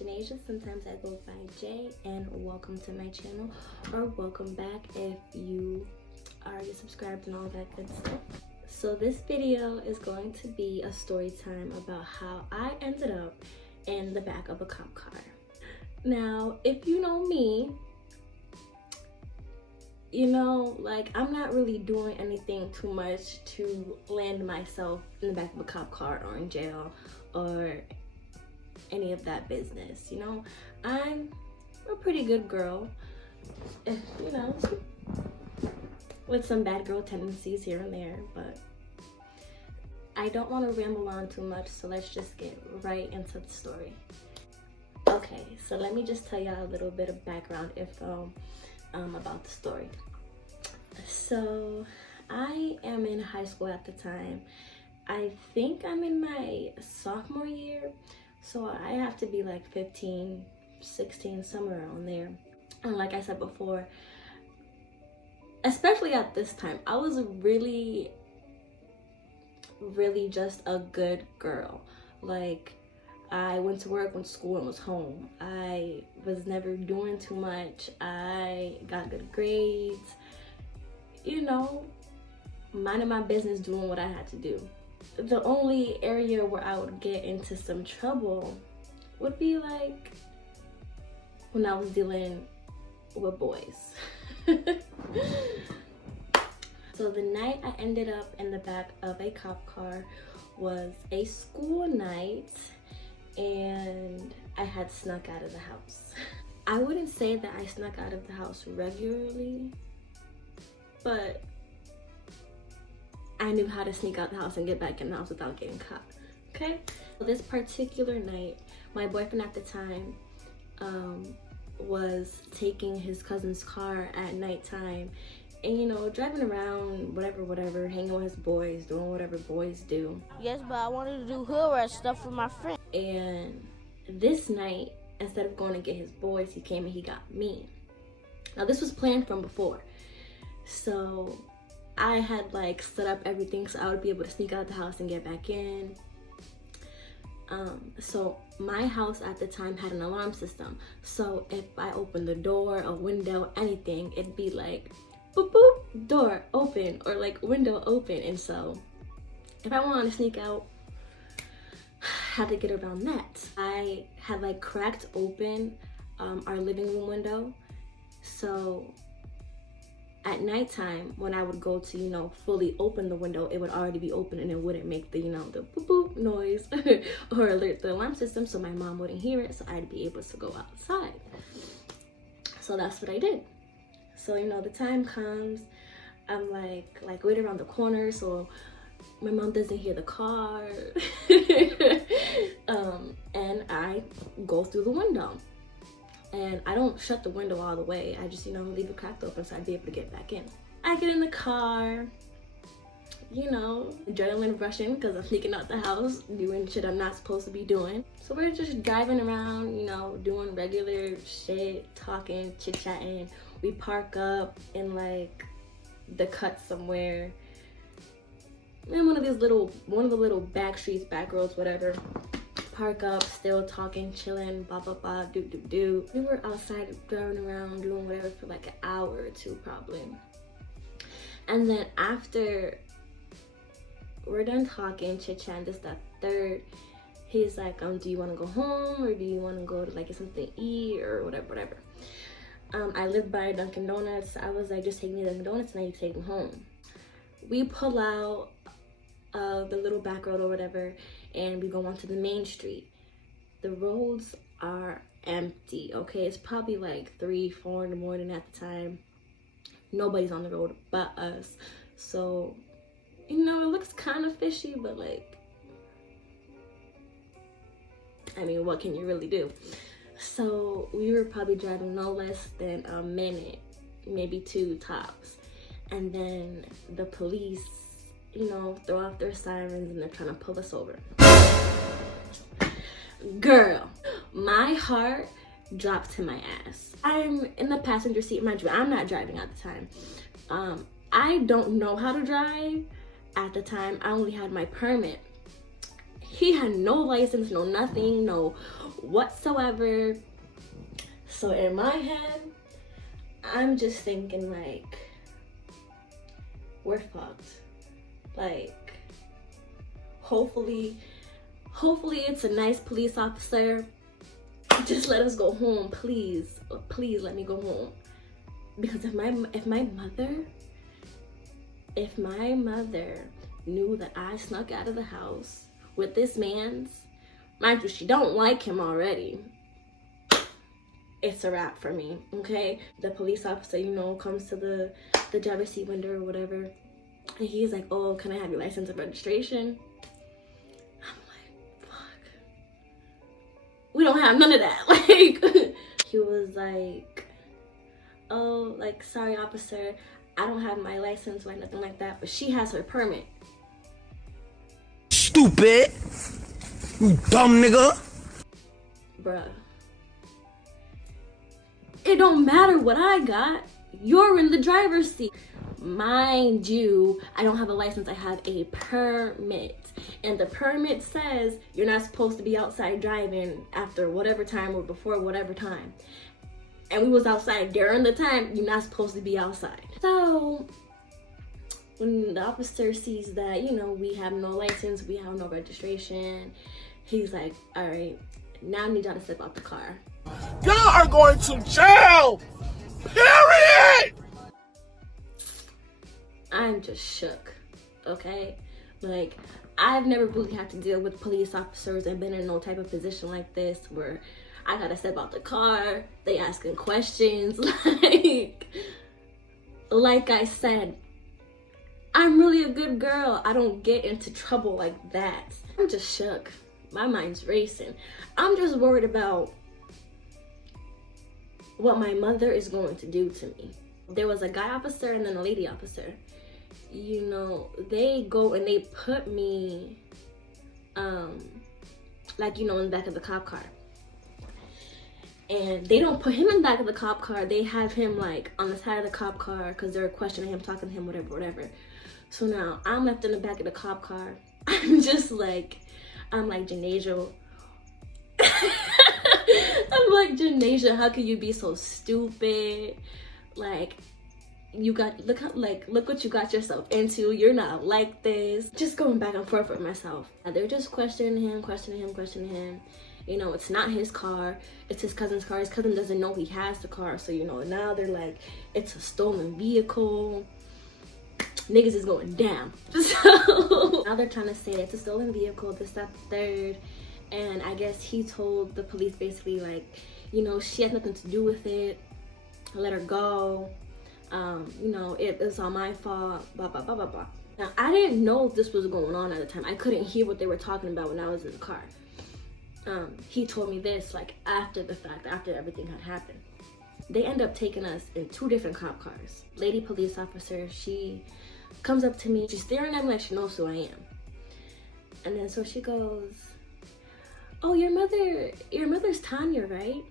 IamJanasia. Sometimes I go by J, and welcome to my channel, or welcome back if you are already subscribed and all that good stuff. So this video is going to be a story time about how I ended up in the back of a cop car. Now, if you know me, you know, like, I'm not really doing anything too much to land myself in the back of a cop car or in jail or any of that business. You know, I'm a pretty good girl, you know, with some bad girl tendencies here and there, but I don't want to ramble on too much, so let's just get right into the story. Okay, so let me just tell y'all a little bit of background info about the story. So I am in high school at the time. I think I'm in my sophomore year, so I have to be like 15, 16, somewhere around there. And like I said before, especially at this time, I was really just a good girl. Like, I went to work, went to school, and was home. I was never doing too much. I got good grades, you know, minding my business, doing what I had to do. The only area where I would get into some trouble would be like when I was dealing with boys. So the night I ended up in the back of a cop car was a school night, and I had snuck out of the house. I wouldn't say that I snuck out of the house regularly, but I knew how to sneak out the house and get back in the house without getting caught, okay? So this particular night, my boyfriend at the time was taking his cousin's car at nighttime and, you know, driving around, whatever, hanging with his boys, doing whatever boys do. Yes, but I wanted to do hood rat stuff with my friend. And this night, instead of going to get his boys, he came and he got me. Now, this was planned from before. So I had like set up everything so I would be able to sneak out the house and get back in. So my house at the time had an alarm system. So if I opened the door, a window, anything, it'd be like, boop, boop, door open, or like window open. And so if I wanted to sneak out, I had to get around that. I had like cracked open our living room window. So at nighttime, when I would go to, you know, fully open the window, it would already be open and it wouldn't make the, you know, the boop boop noise or alert the alarm system, so my mom wouldn't hear it, so I'd be able to go outside. So that's what I did. So, you know, the time comes, I'm like right around the corner, so my mom doesn't hear the car. And I go through the window. And I don't shut the window all the way. I just, you know, leave it cracked open so I'd be able to get back in. I get in the car, you know, adrenaline rushing because I'm sneaking out the house, doing shit I'm not supposed to be doing. So we're just driving around, you know, doing regular shit, talking, chit-chatting. We park up in like the cut somewhere. In one of the little back streets, back roads, whatever. Park up, still talking, chilling, blah blah blah, do. We were outside driving around, doing whatever for like an hour or two probably. And then after we're done talking, chit-chatting, this, that, third, he's like, do you want to go home, or do you want to go to like get something to eat, or whatever. I lived by Dunkin' Donuts. I was like, just take me to Dunkin' Donuts and I take him home. We pull out the little back road or whatever, and we go onto the main street. The roads are empty, okay? It's probably like 3, 4 in the morning at the time. Nobody's on the road but us. So, you know, it looks kind of fishy, but like, I mean, what can you really do? So we were probably driving no less than a minute, maybe 2 tops. And then the police, you know, throw off their sirens and they're trying to pull us over. Girl, my heart dropped to my ass. I'm in the passenger seat, mind you, I'm not driving at the time. I don't know how to drive at the time. I only had my permit. He had no license, no nothing, no whatsoever. So in my head, I'm just thinking like, we're fucked. Like, hopefully it's a nice police officer. Just let us go home, please. Please let me go home. Because if my mother knew that I snuck out of the house with this man's, mind you, she don't like him already, it's a wrap for me, okay? The police officer, you know, comes to the driver's seat window or whatever, and he's like, oh, can I have your license and registration? I'm like, fuck. We don't have none of that. Like, he was like, oh, like, sorry, officer, I don't have my license or nothing like that, but she has her permit. Stupid! You dumb nigga! Bruh. It don't matter what I got. You're in the driver's seat. Mind you, I don't have a license, I have a permit. And the permit says you're not supposed to be outside driving after whatever time or before whatever time. And we was outside during the time you're not supposed to be outside. So when the officer sees that, you know, we have no license, we have no registration, he's like, all right, now I need y'all to step out the car. Y'all are going to jail! Period! I'm just shook, okay? Like, I've never really had to deal with police officers and been in no type of position like this where I gotta step out the car, they asking questions, like I said, I'm really a good girl. I don't get into trouble like that. I'm just shook. My mind's racing. I'm just worried about what my mother is going to do to me. There was a guy officer and then a lady officer. You know, they go and they put me, like, you know, in the back of the cop car. And they don't put him in the back of the cop car. They have him, like, on the side of the cop car because they're questioning him, talking to him, whatever. So now I'm left in the back of the cop car. I'm like, Janasia. I'm like, Janasia, how can you be so stupid? Like, look what you got yourself into. You're not like this. Just going back and forth with myself. They're just questioning him. You know, it's not his car. It's his cousin's car. His cousin doesn't know he has the car. So, you know, now they're like, it's a stolen vehicle. Niggas is going down. So now they're trying to say it's a stolen vehicle, this, that, the third. And I guess he told the police basically, like, you know, she had nothing to do with it. Let her go. You know, it was all my fault, blah, blah, blah, blah, blah. Now, I didn't know this was going on at the time. I couldn't hear what they were talking about when I was in the car. He told me this, like, after the fact, after everything had happened. They end up taking us in 2 different cop cars. Lady police officer, she comes up to me. She's staring at me like she knows who I am. And then so she goes, oh, your mother's Tanya, right?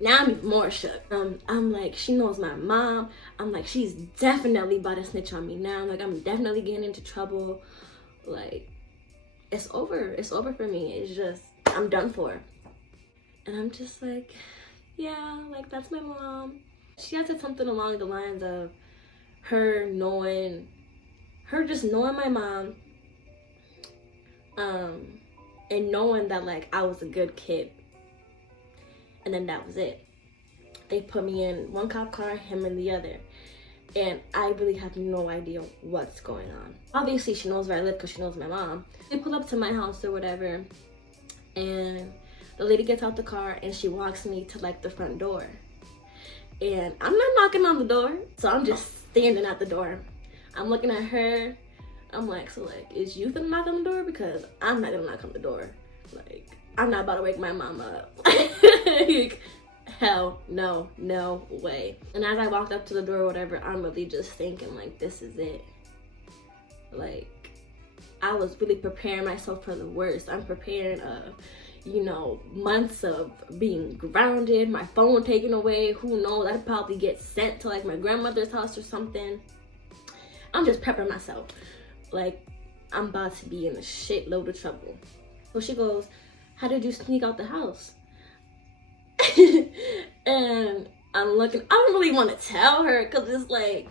Now I'm even more shook. I'm like, she knows my mom. I'm like, she's definitely about to snitch on me now. Like, I'm definitely getting into trouble. Like, it's over. It's over for me. It's just, I'm done for. And I'm just like, yeah, like, that's my mom. She had said something along the lines of her just knowing my mom, and knowing that, like, I was a good kid. And then that was it. They put me in one cop car, him in the other. And I really have no idea what's going on. Obviously, she knows where I live because she knows my mom. They pull up to my house or whatever, and the lady gets out the car and she walks me to, like, the front door. And I'm not knocking on the door, so I'm just standing at the door. I'm looking at her. I'm like, so, like, is you gonna knock on the door? Because I'm not gonna knock on the door. Like, I'm not about to wake my mom up. Like, hell no, no way. And as I walked up to the door or whatever, I'm really just thinking, like, this is it. Like, I was really preparing myself for the worst. I'm preparing you know, months of being grounded, my phone taken away, who knows, I'd probably get sent to, like, my grandmother's house or something. I'm just prepping myself. Like, I'm about to be in a shitload of trouble. So she goes, how did you sneak out the house? And I'm looking, I don't really want to tell her because it's like,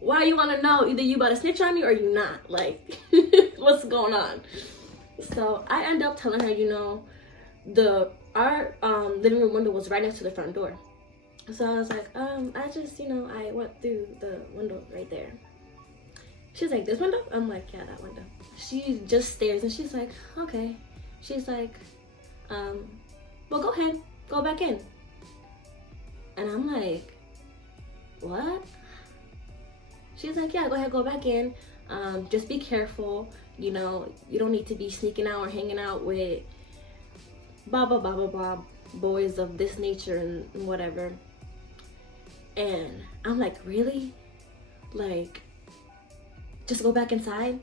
why you want to know? Either you about to snitch on me or you not. Like, what's going on? So I end up telling her, you know, our living room window was right next to the front door. So I was like, I just, you know, I went through the window right there. She's like, this window? I'm like, yeah, that window. She just stares and she's like, okay. She's like, well, go ahead, go back in. And I'm like, what? She's like, yeah, go ahead, go back in. Just be careful. You know, you don't need to be sneaking out or hanging out with blah, blah, blah, blah, blah, boys of this nature and whatever. And I'm like, really? Like, just go back inside?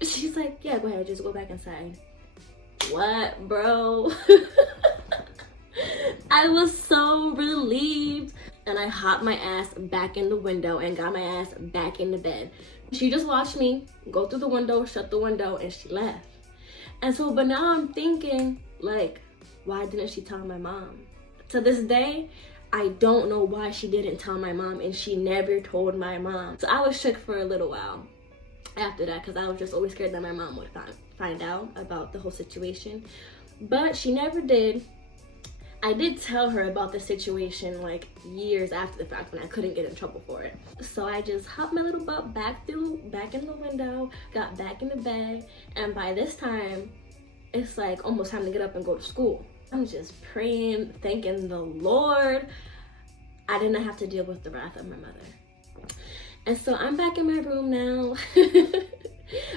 She's like, yeah, go ahead, just go back inside. What, bro? I was so relieved. And I hopped my ass back in the window and got my ass back in the bed. She just watched me go through the window, shut the window, and she left. And so, but now I'm thinking, like, why didn't she tell my mom? To this day, I don't know why she didn't tell my mom, and she never told my mom. So I was shook for a little while after that, because I was just always scared that my mom would find out about the whole situation. But she never did. I did tell her about the situation like years after the fact when I couldn't get in trouble for it. So I just hopped my little butt back in the window, got back in the bed, and by this time, it's like almost time to get up and go to school. I'm just praying, thanking the Lord I did not have to deal with the wrath of my mother. And so I'm back in my room now.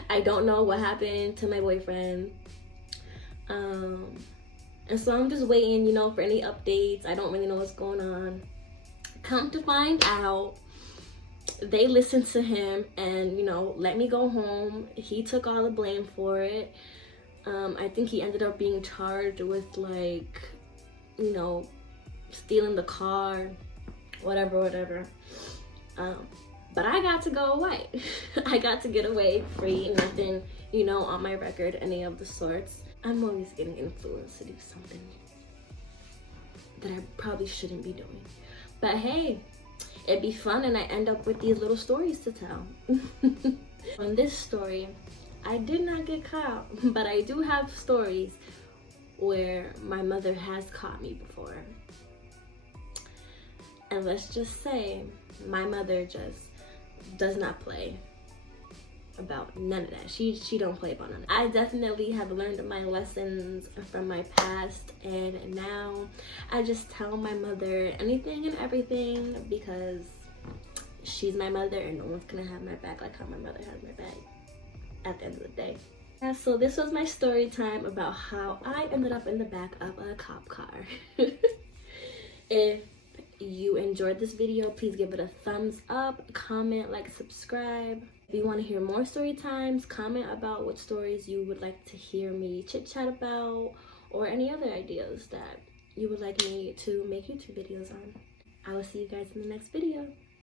I don't know what happened to my boyfriend. And so I'm just waiting, you know, for any updates. I don't really know what's going on. Come to find out, they listened to him and, you know, let me go home. He took all the blame for it. I think he ended up being charged with, like, you know, stealing the car, whatever. But I got to go away. I got to get away free, nothing, you know, on my record, any of the sorts. I'm always getting influenced to do something that I probably shouldn't be doing. But hey, it'd be fun and I end up with these little stories to tell. On this story, I did not get caught, but I do have stories where my mother has caught me before. And let's just say, my mother just does not play about none of that. She don't play about none of that. I definitely have learned my lessons from my past, and now I just tell my mother anything and everything because she's my mother and no one's gonna have my back like how my mother has my back at the end of the day. Yeah, so this was my story time about how I ended up in the back of a cop car. If you enjoyed this video, please give it a thumbs up, comment, like, subscribe. If you want to hear more story times, comment about what stories you would like to hear me chit chat about, or any other ideas that you would like me to make YouTube videos on. I will see you guys in the next video.